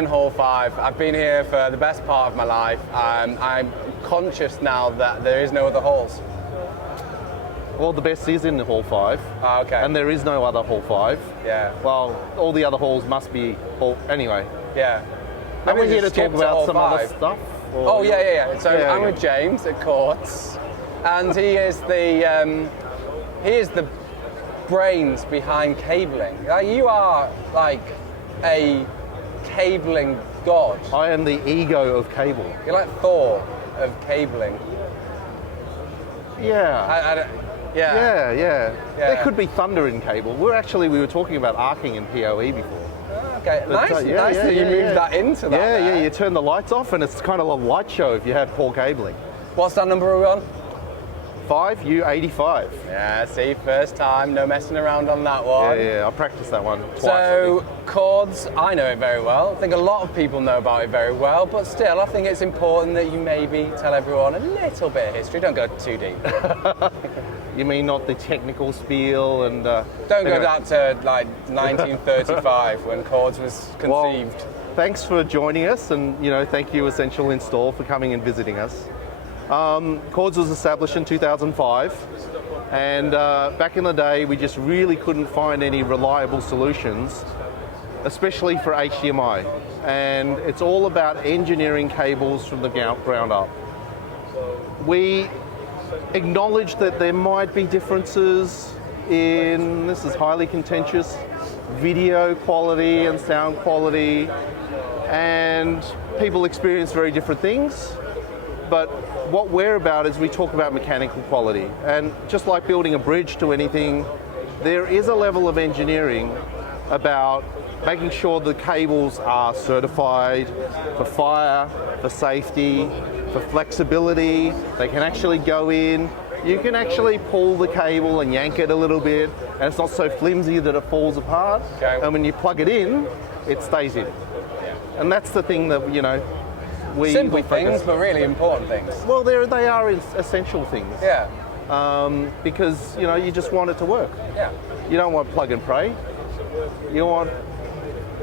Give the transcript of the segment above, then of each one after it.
in Hall 5. I've been here for the best part of my life. I'm conscious now that there is no other halls. Well, the best is in Hall 5. Oh, okay. And there is no other Hall 5. Yeah. Well, all the other halls must be Hall... Anyway. Yeah. And we're here to talk about some other stuff. Or... Oh, yeah. So I'm with James at Kordz, and he is the brains behind cabling. You are like a cabling god. I am the ego of cable. You're like Thor of cabling. Yeah. Yeah. Yeah. There could be thunder in cable. We were talking about arcing in PoE before. Okay, nice that you moved that into that. Yeah, you turn the lights off and it's kind of a light show if you have poor cabling. What's that number we're on? 5U85. Yeah, see, first time, no messing around on that one. Yeah, I practiced that one twice. So, Kordz, I know it very well. I think a lot of people know about it very well, but still, I think it's important that you maybe tell everyone a little bit of history. Don't go too deep. You mean not the technical spiel and... Don't go down to like 1935 when Kordz was conceived. Well, thanks for joining us, and thank you Essential Install for coming and visiting us. Kordz was established in 2005, and back in the day we just really couldn't find any reliable solutions, especially for HDMI, and it's all about engineering cables from the ground up. We acknowledge that there might be differences in, this is highly contentious, video quality and sound quality, and people experience very different things. But what we're about is we talk about mechanical quality. And just like building a bridge to anything, there is a level of engineering about making sure the cables are certified for fire, for safety, for flexibility. They can actually go in. You can actually pull the cable and yank it a little bit, and it's not so flimsy that it falls apart. Okay. And when you plug it in, it stays in. Yeah. And that's the thing that, simple things, but really important things. Well, they are essential things. Yeah. Because, you just want it to work. Yeah. You don't want plug and pray. You want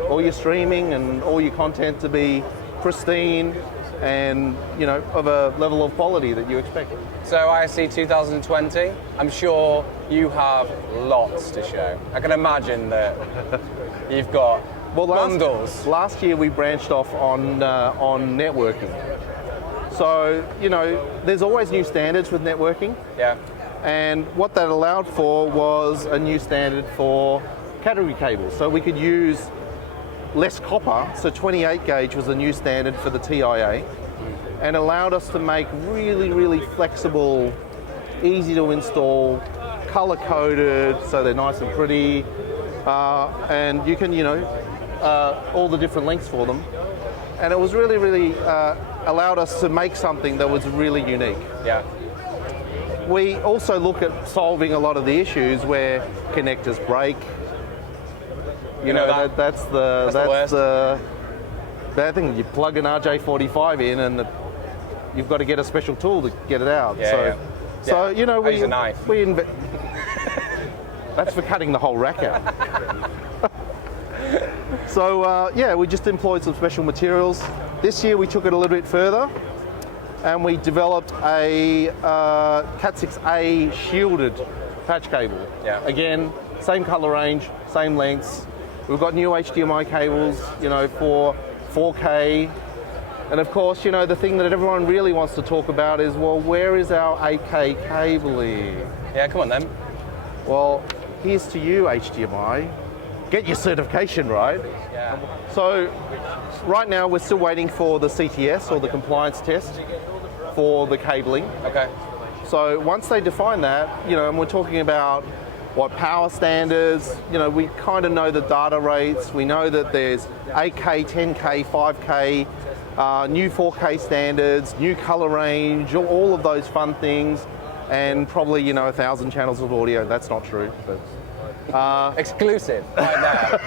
all your streaming and all your content to be pristine and, of a level of quality that you expect. So ISC 2020, I'm sure you have lots to show. I can imagine that you've got bundles. Last year we branched off on networking. So, there's always new standards with networking. Yeah. And what that allowed for was a new standard for category cables. So we could use less copper, so 28 gauge was a new standard for the TIA, and allowed us to make really, really flexible, easy to install, color coded, so they're nice and pretty, and you can, all the different lengths for them. And it was really, really allowed us to make something that was really unique. Yeah. We also look at solving a lot of the issues where connectors break. That's the bad thing. You plug an RJ45 in and you've got to get a special tool to get it out. So we use a knife. That's for cutting the whole rack out. So we just employed some special materials. This year we took it a little bit further, and we developed a Cat6A shielded patch cable. Yeah. Again, same color range, same lengths. We've got new HDMI cables, for 4K. And of course, the thing that everyone really wants to talk about is, well, where is our 8K cabling? Yeah, come on then. Well, here's to you, HDMI. Get your certification right. Yeah. So right now we're still waiting for the CTS, or the compliance test for the cabling. Okay. So once they define that, and we're talking about what power standards, we kind of know the data rates. We know that there's 8K, 10K, 5K, new 4K standards, new color range, all of those fun things, and probably 1,000 channels of audio. That's not true, but exclusive right there.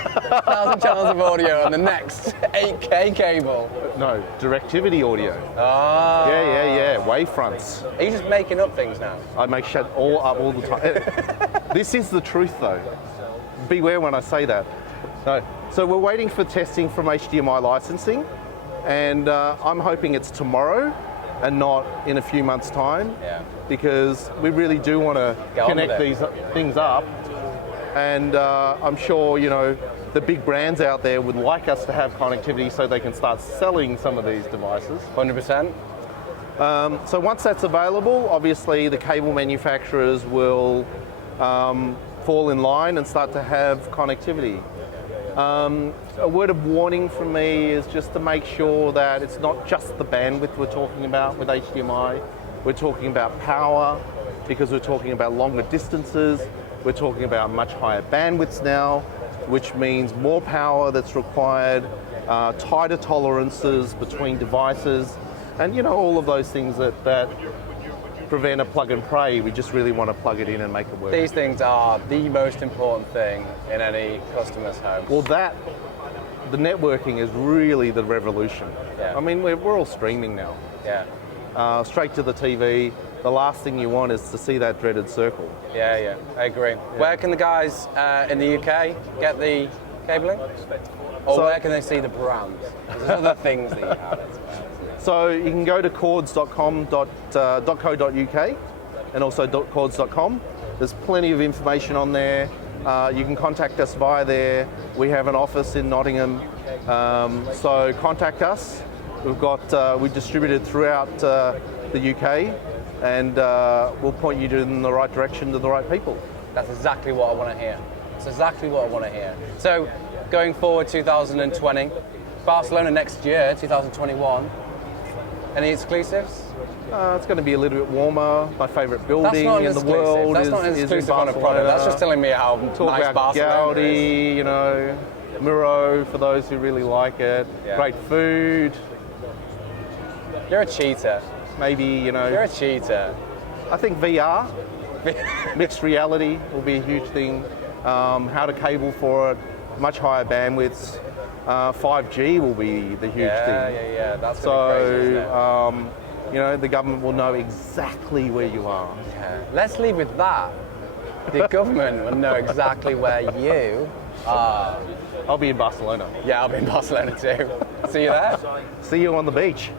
1,000 channels of audio on the next 8K cable. No, directivity audio. Ah. Yeah. Wavefronts. Are you just making up things now? I make shit all up all the time. This is the truth, though. Beware when I say that. No. So we're waiting for testing from HDMI licensing, and I'm hoping it's tomorrow and not in a few months' time, because we really do want to connect these things up. And I'm sure, you know, the big brands out there would like us to have connectivity so they can start selling some of these devices. 100%. So once that's available, obviously the cable manufacturers will fall in line and start to have connectivity. A word of warning from me is just to make sure that it's not just the bandwidth we're talking about with HDMI. We're talking about power, because we're talking about longer distances. We're talking about much higher bandwidths now, which means more power that's required, tighter tolerances between devices, and you know, all of those things that prevent a plug and pray. We just really want to plug it in and make it work. These things are the most important thing in any customer's home. Well, the networking is really the revolution. Yeah. I mean, we're all streaming now. Yeah. Straight to the TV. The last thing you want is to see that dreaded circle. Yeah, I agree. Yeah. Where can the guys in the UK get the cabling? Or where can they see the brands? There's other things that you have as well. So you can go to kordz.com.co.uk and also kordz.com. There's plenty of information on there. You can contact us via there. We have an office in Nottingham, so contact us. We distributed throughout the UK, and we'll point you in the right direction to the right people. That's exactly what I want to hear. That's exactly what I want to hear. So going forward 2020, Barcelona next year, 2021, any exclusives? It's going to be a little bit warmer. My favourite building in the world That's not an exclusive on a product. That's just telling me how Talk nice about Barcelona Gaudi, is. you know, Miro for those who really like it. Yeah. Great food. You're a cheater. Maybe, you know. You're a cheater. I think VR, mixed reality will be a huge thing. How to cable for it, much higher bandwidths. 5G will be the huge thing. Yeah. That's gonna be crazy, isn't it? You know, the government will know exactly where you are. Yeah. Let's leave with that. The government will know exactly where you are. I'll be in Barcelona. Yeah, I'll be in Barcelona too. See you there. See you on the beach.